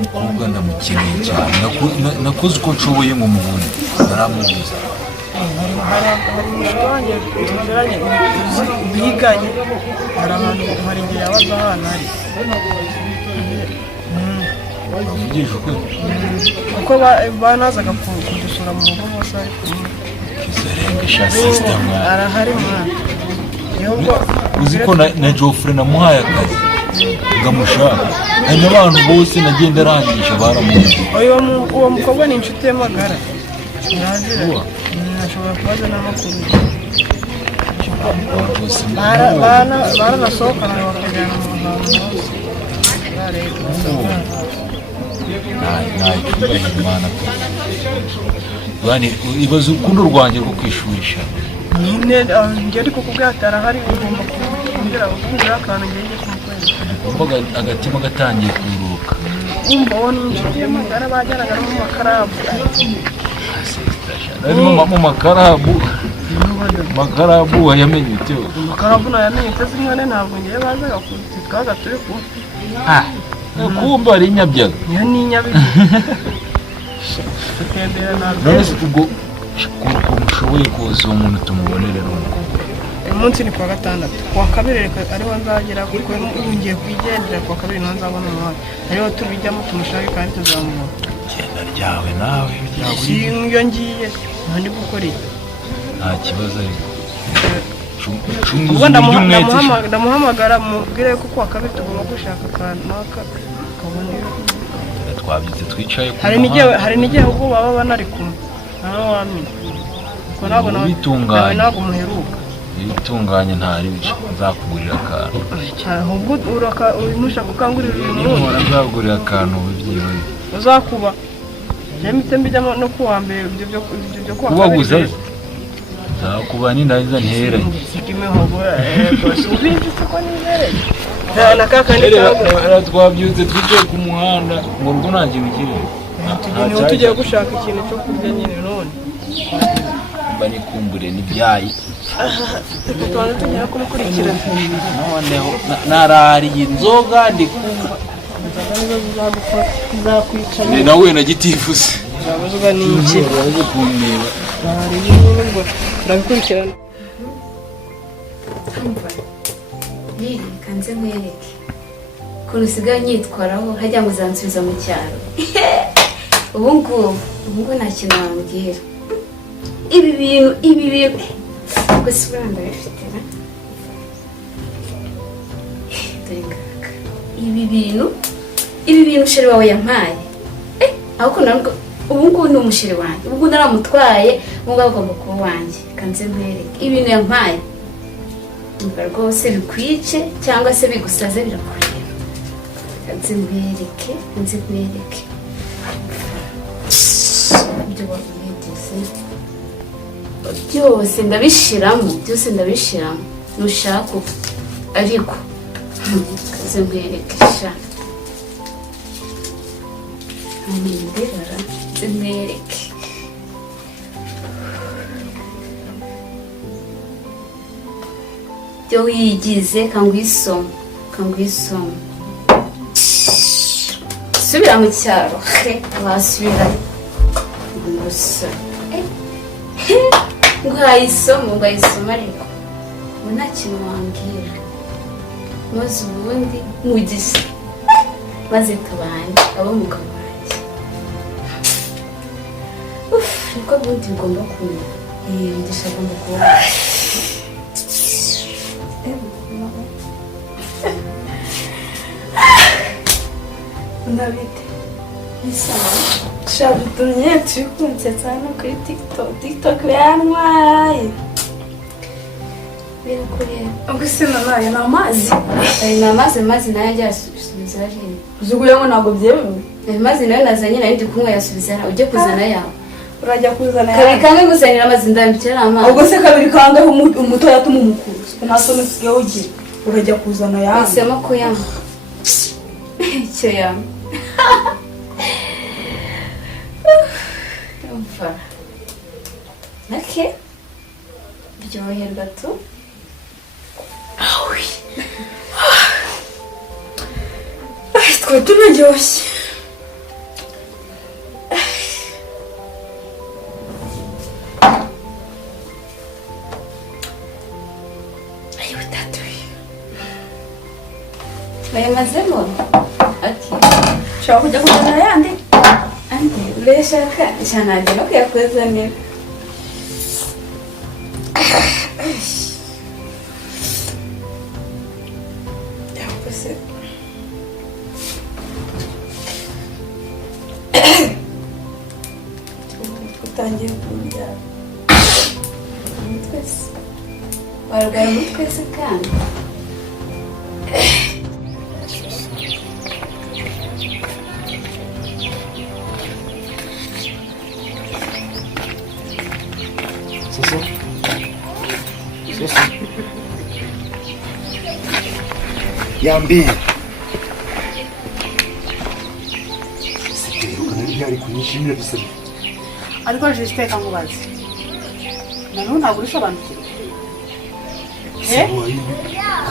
mukobwa ndamukeneye cyane nakoze uko nshoboye ngo mubone naramubuze hari umushinga wanjye tuziranye biganye hari ahantu hari igihe yabaga ahantu hari bavugisha ukuri kuko banazaga kudusura mu rugo bose ariko kizarengesha system arahari mwana uzi ko na Geoffrey namuhaye akazi ngamushaka hari n'abantu bose nagenda arangisha baramuzi uwo mukobwa ni inshuti y'amagara yazira ashobora kubaza n'amakuru baranasohokana bakajyana mu hantu hose ntacyubaha Imana pe ibaze urukundo rwanjye rwo kwishurisha nyine njye ariko kubwira ati arahari ugomba kumbwira akantu ngenge kumukwezi agatima gatangiye kururuka wumva wowe n'inshuti y'amagara bajyanaga no mu makarabu mu makarabu wayamenye ute makarabu nayamenye ute zimwe ntabwo ngiye bazaga twaga turi kumva ari inyabyaga niyo ni inyabyaga tutembera ntabwo none se ubwo ukuntu ushoboye koza uwo muntu tumubonere n'umukobwa uyu munsi ni kuwa gatandatu kuwa kabiri ariho nzagera kuko ngiye kwigendera kuwa kabiri niho nzabona umwanya ariho tubijyamo tumushake kandi tuzamubona genda ryawe nawe iyo ngiye nta ndi gukora iki nta kibazo ariko ubwo ndamuhamagara mubwire ko kuwa kabiri tugomba gushaka akantu n'aka twabyutse twicaye ku hari n'igihe ubwo baba banari kumwe nawe wamenya kuko ntabwo nawe ntabwo muheruka ibitunganye ntari nzakugurira akantu ahubwo nushaka ukangurira uyu muntu nzakugurira akantu bibyiwe uzakuba njye mbijyamo no kuwa mbere ibyo kuwa kabiri kubaguza nzakuba nindaza nteranye imihogo ubizi ko nibereye twabyutse twicaye ku muhanda ngo rugo nta kintu kiri niho tugiye gushaka ikintu cyo kurya nyine none mba nikumbure n'ibyayi reka tubanze tugera kumukurikirana noneho narariye inzoga ndikumva inzoga nizo zizakwica nawe na gitifuze zabuzuga ni iki uraje kundeba narariye nyine ngo turabikurikirana kanze nkwereke ukuntu usigaye unyitwaraho hajya ngo uzansubiza mu cyaro ubu ngubu nta kintu wambwira ibi bintu gusa uranda bifite na dore ngaka ibi bintu usheri wawe yampaye ahubwo nabwo ubu ngubu ni umusheri wanjye ubu naramutwaye ubu agomba kuba wanjye kanze nkwereke ibintu yampaye rwose bikwice cyangwa se bigusaze birakureba nzimwereke ibyo wabigeze byose ndabishiramo nushaka ariko nzimwereke sha nzimwereke nzimwereke byo wigize kangwisoma subira mu cyaro wasubira gusa ngayisoma ariko ubu nta kintu wambwira maze ubundi mugisha maze tubanye abo mugabo wanjye niko ubundi bigomba kumenya mugisha agomba kuba ndabite shabutumye turi kunsetsa hano kuri tiktok birantwaye birakureba ubwo se nanaye ni amazi amazi nayo ajya asubiza hariya uzuguyemo ntabwo byemewe amazi nayo nazanye nayo ndi kunywa yasubiza hariya ujye kuzana yawe urajya kuzana yawe kabiri kange guzanira amazi ndambikira amazi ubwo se kabiri kangaho umutoya atuma umukuru nta soni usigaye ugira urajya kuzana yawe wahisemo kuyanywa icyo yanywa umva nake ryoherwa tu tukaba tunaryoshye. ayo tatu bayamazemo ati Ushaka kujya kuzana yandi? andi urashaka cyane no kuyakuzanira Yakoze. Utangiye kurya. twese warwaye umutwe se kandi Soso. Soso. Yambie. Siteruka nari byari kunyishimira bisaba. ariko Justin kamubaze nano ntabwo urisobanukirwa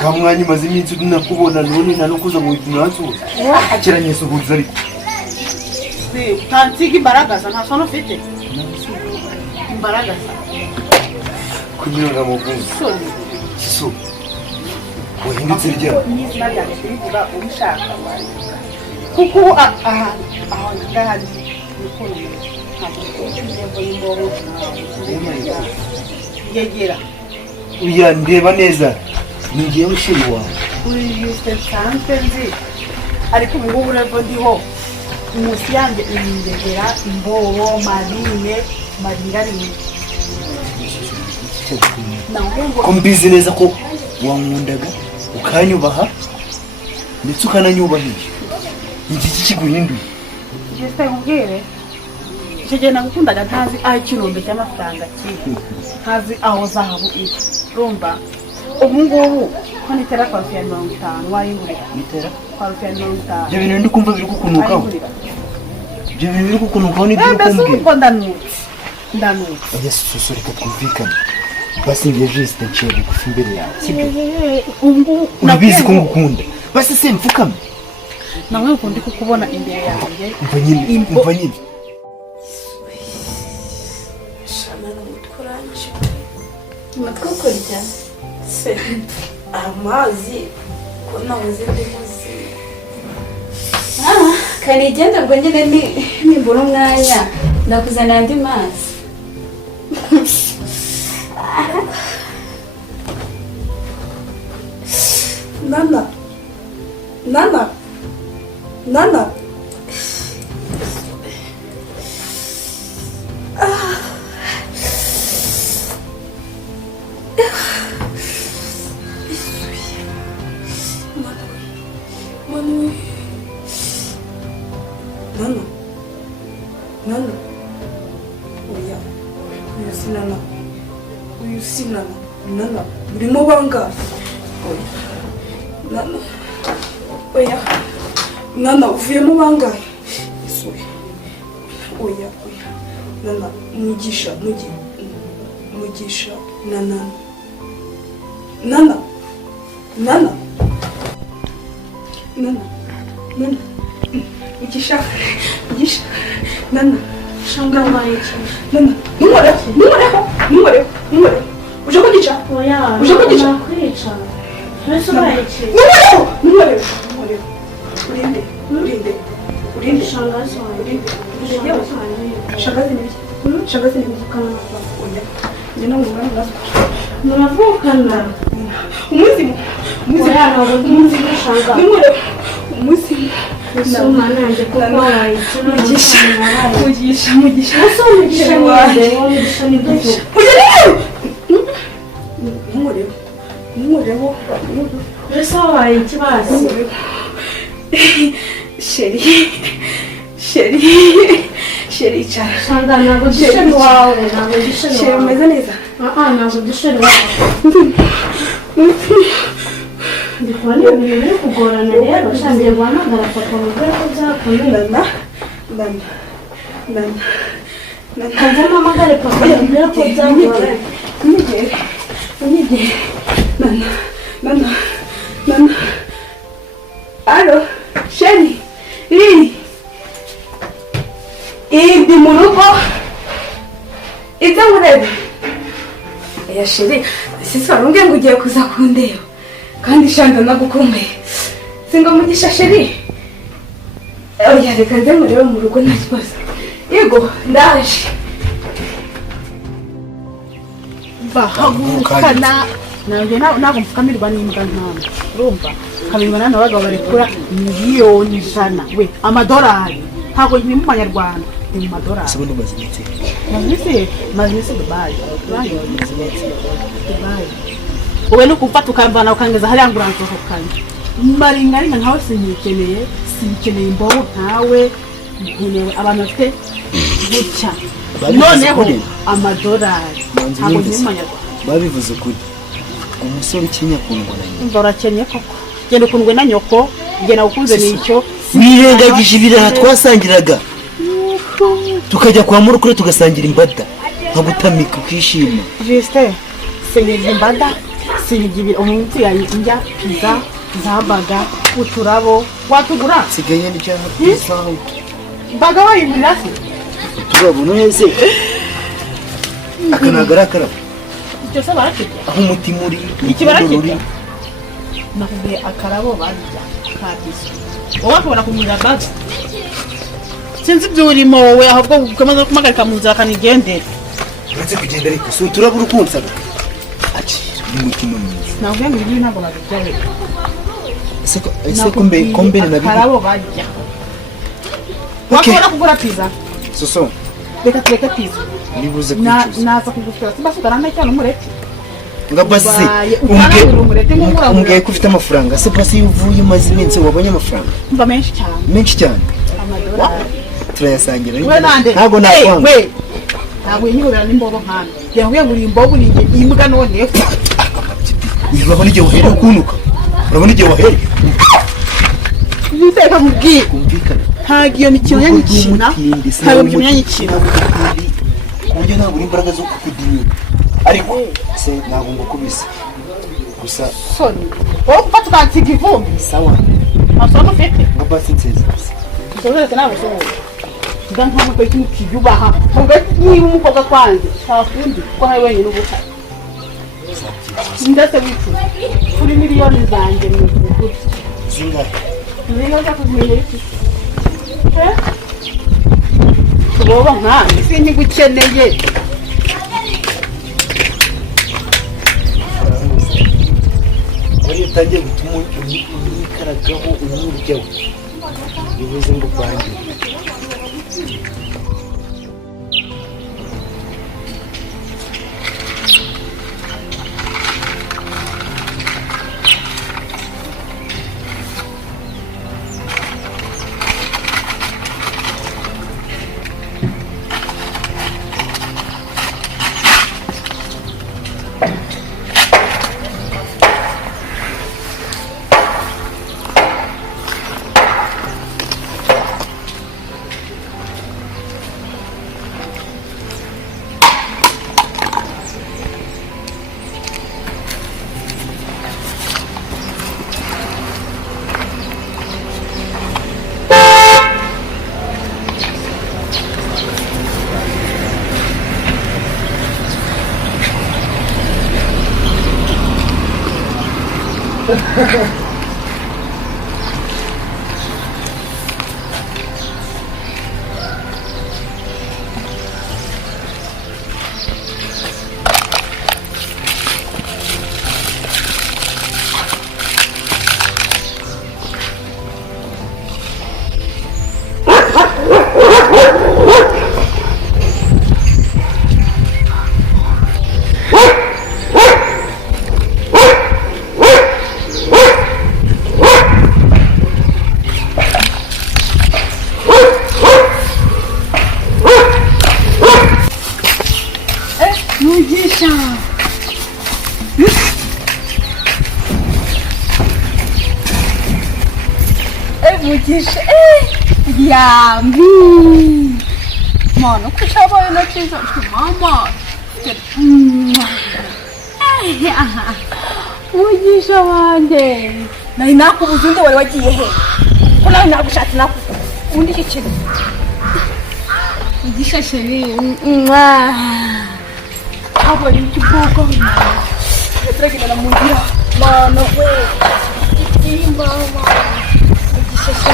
Kamwanya maze iminsi tunakubona none nanukuza mu tunatsuza. Akiranye subuza ariko. utansiga imbaraga nta sono ufite imbaraga Kunyura mu bwuzu. soni Siso. Wahindutse rya. n'izina ryanjye turivuga ubishaka kuko aho ndahari nikuru yegera Uya ndeba neza. Ningiye mushiri wawe. uri yise sanse nzi ariko ubu ngubu rero ndiho umunsi yanjye irindegera imbobo marine maringarine Ko mbizi neza ko wankundaga ukanyubaha ndetse ukananyubahisha. Iki kiguhinduye. Jeste nkubwire icyo gihe nagukundaga ntazi aho ikirombe cy'amafaranga kiri ntazi aho zahabu iri urumva ubu ngubu ko nitera kwa rupiya 50 wayingurira Nitera. kwa rupiya 50 Ibyo bintu ndi kumva biri kukunukaho. wayingurira Ibyo bintu biri kukunukaho ni byo mbese kumbwira. ubwo ndanutse Yesu soso reka twumvikane. Basi ngiye juste nciye bugufi imbere yawe. Sibyo? ubu ngubu Urabizi ko ngukunda. Basi se mfukame. nawe uko ndi kukubona imbere yanjye Umva nyine, umva nyine. Shana n'umutwe uranje. umutwe ukurya Se amazi ko nabuze ndi muzi. kanigenda ubwo nyine nimbura umwanya ndakuzanira andi mazi Nana. Nana. Nana. Manu. Nana. Nana. Oya. Uyu si Nana. Uyu si Nana. Nana. Urimo bangahe? Oya. Nana. Oya. Nana uvuyemo bangahe? Isuye. Oya. Oya. Nana mugisha Nana. Nana. Nana. Nana. Nana. Mugisha. Nana. Shanga waiki. Nana. Numore. Uje kugica? Oya. Uje kugica? Nakwica. Mbese waiki. Numore. Urinde. Shangazi waiki. Shangazi waiki. Shangazi ni biki? Shangazi ni biki? Oya. Njye nawe umwana nazo. Muravukana. Umuzimu. Oya ntabwo umuzimu shanga. Numore. Umuzimu. Soma nanjye kuko waiki. Mugisha. Ese umugisha ni nde? Umugisha ni duto. Numureho. Mbese waiki basi. Sheri icara. Shanga ntabwo dusheri wawe. Ntabwo dusheri Sheri wawe. umeze neza? Ntabwo dusheri wawe. Ndi kubona ibintu biri kugorana rero. Shangiye guhamagara papa mu rwego byakomeye. Nana. Kanze mpamagare papa mu rwego byagorana. Unyegere. Nana. Alo, Sheri. murebe ya sheri sisi warunge ngo ugiye kuza kundeba kandi shanda nagukumbuye singa mugisha sheri oya reka nze murebe mu rugo nta kibazo yego ndaje bahagurukana nawe ntabwo mfukamirwa n'imbwa nk'ano urumva kamirwa n'abagabo barekura miliyoni 100 we amadolari ntabwo ni mu manyarwanda ni mu madolari Sabuno bazinitse. mazisi Dubai wowe no kumfata ukambana ukangeza hariya ngo uransohokanye maringaringa nkawe sinyikeneye imboho ntawe nkenewe abantu bafite gutya noneho amadolari ntabwo ni mu manyarwanda babivuze ukuri umusore ukinya kundwa na nyina umva urakenye koko genda ukundwe na nyoko genda ukunze nicyo wirengagije ibiraha twasangiraga tukajya kwa murukure tugasangira imbada nkagutamika ukishima Juste sinigije imbada sinigije umunsi yanjya pizza zabaga uturabo watugura sigaye n'icyaha pizza baga wayimira se turabo neze akanagara cyose barakirya aho umutima uri iki barakirya nakubwiye akarabo barya kabisa wowe akabona kumurira baga sinzi ibyo urimo wowe ahubwo ukomeza kumagarika mu nzira akanigendera uretse kugenda ariko si turabura ukunsaga ati umutima mwiza ntabwo ngo ibi ntabwo babirya we ese kombe na bibi akarabo barya wakora kugura pizza soso reka tureke pizza nibuze kwicuza naza kugusura sibasudana cyane umureti nga basi umbwiye ko ufite amafaranga se basi iyo uvuye umaze iminsi wabonye amafaranga mva menshi cyane turayasangira ntabwo nakwanga ntabwo yinyurira n'imbobo nkana yahuye ngo imbobo ni imbwa none urabona igihe uhereye ukunuka urabona igihe wahereye nziteka mubwiye kumvikana ntabwo iyo mikino yanyikina ntabwo mikino yanyikina ku buryo ntabwo uri imbaraga zo kukudinyira ariko se ntabwo ngukubise gusa soni wowe gufata ukansiga ivumbi sawa amasomo ufite nga basi nziza usohoreze nawe usohore nda ntabwo ko ikintu kiyubaha ntabwo niba umukobwa kwanjye ntakundi ko hari wenyine ubusa ndetse wicuza kuri miliyoni zanjye mu gihugu zingahe niba uza kumenya iki tuboba nkani sinigukeneye wari utangiye gutuma unikaragaho umuryaho bivuze ngo kwanjye mugisha yambi mwana kushabaye na cyiza mama mugisha wanjye nari nakubuze undi wari wagiye he ko nawe nagushatse undi kikiri mugisha sheri habaye ikiboko turagenda mu nzira mana we itimba mama igishashe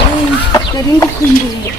nari ngukumbuye